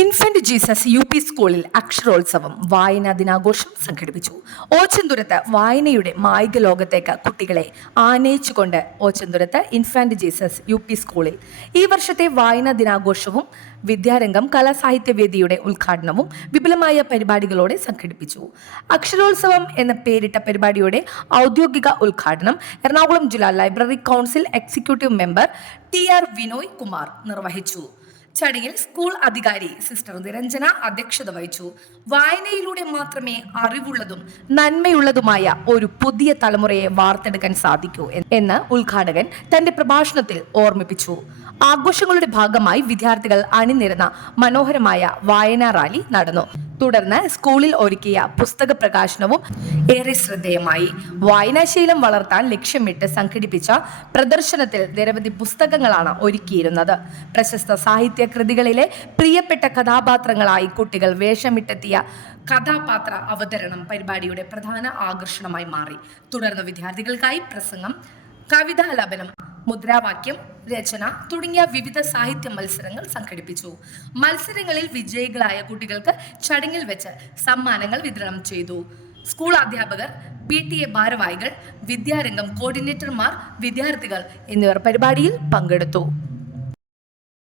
Infant Jesus UP സ്കൂളിൽ അക്ഷരോത്സവം വായനാ ദിനാഘോഷം സംഘടിപ്പിച്ചു. ഓച്ചന്തുരത്ത് വായനയുടെ മായിക ലോകത്തേക്ക് കുട്ടികളെ ആനയിച്ചുകൊണ്ട് ഓച്ചന്തുരത്ത് ഇൻഫന്റ് ജീസസ് UP സ്കൂളിൽ ഈ വർഷത്തെ വായനാ ദിനാഘോഷവും വിദ്യാരംഗം കലാസാഹിത്യവേദിയുടെ ഉദ്ഘാടനവും വിപുലമായ പരിപാടികളോടെ സംഘടിപ്പിച്ചു. അക്ഷരോത്സവം എന്ന പേരിട്ട പരിപാടിയുടെ ഔദ്യോഗിക ഉദ്ഘാടനം എറണാകുളം ജില്ലാ library council executive member TR Vinoy Kumar നിർവഹിച്ചു. ചടങ്ങിൽ സ്കൂൾ അധികാരി സിസ്റ്റർ നിരഞ്ജന അധ്യക്ഷത വഹിച്ചു. വായനയിലൂടെ മാത്രമേ അറിവുള്ളതും നന്മയുള്ളതുമായ ഒരു പുതിയ തലമുറയെ വാർത്തെടുക്കാൻ സാധിക്കൂ എന്ന് ഉദ്ഘാടകൻ തന്റെ പ്രഭാഷണത്തിൽ ഓർമ്മിപ്പിച്ചു. ആഘോഷങ്ങളുടെ ഭാഗമായി വിദ്യാർത്ഥികൾ അണിനിരന്ന മനോഹരമായ വായനാ റാലി നടന്നു. തുടർന്ന് സ്കൂളിൽ ഒരുക്കിയ പുസ്തക പ്രകാശനവും ഏറെ ശ്രദ്ധേയമായി. വായനാശീലം വളർത്താൻ ലക്ഷ്യമിട്ട് സംഘടിപ്പിച്ച പ്രദർശനത്തിൽ നിരവധി പുസ്തകങ്ങളാണ് ഒരുക്കിയിരുന്നത്. പ്രശസ്ത സാഹിത്യ കൃതികളിലെ പ്രിയപ്പെട്ട കഥാപാത്രങ്ങളായി കുട്ടികൾ വേഷമിട്ടെത്തിയ കഥാപാത്ര അവതരണം പരിപാടിയുടെ പ്രധാന ആകർഷണമായി മാറി. തുടർന്ന് വിദ്യാർത്ഥികൾക്കായി പ്രസംഗം, കവിതാലാപനം, മുദ്രാവാക്യം രചന തുടങ്ങിയ വിവിധ സാഹിത്യ മത്സരങ്ങൾ സംഘടിപ്പിച്ചു. മത്സരങ്ങളിൽ വിജയികളായ കുട്ടികൾക്ക് ചടങ്ങിൽ വെച്ച് സമ്മാനങ്ങൾ വിതരണം ചെയ്തു. സ്കൂൾ അധ്യാപകർ, PTA ഭാരവാഹികൾ, വിദ്യാരംഗം കോർഡിനേറ്റർമാർ, വിദ്യാർത്ഥികൾ എന്നിവർ പരിപാടിയിൽ പങ്കെടുത്തു.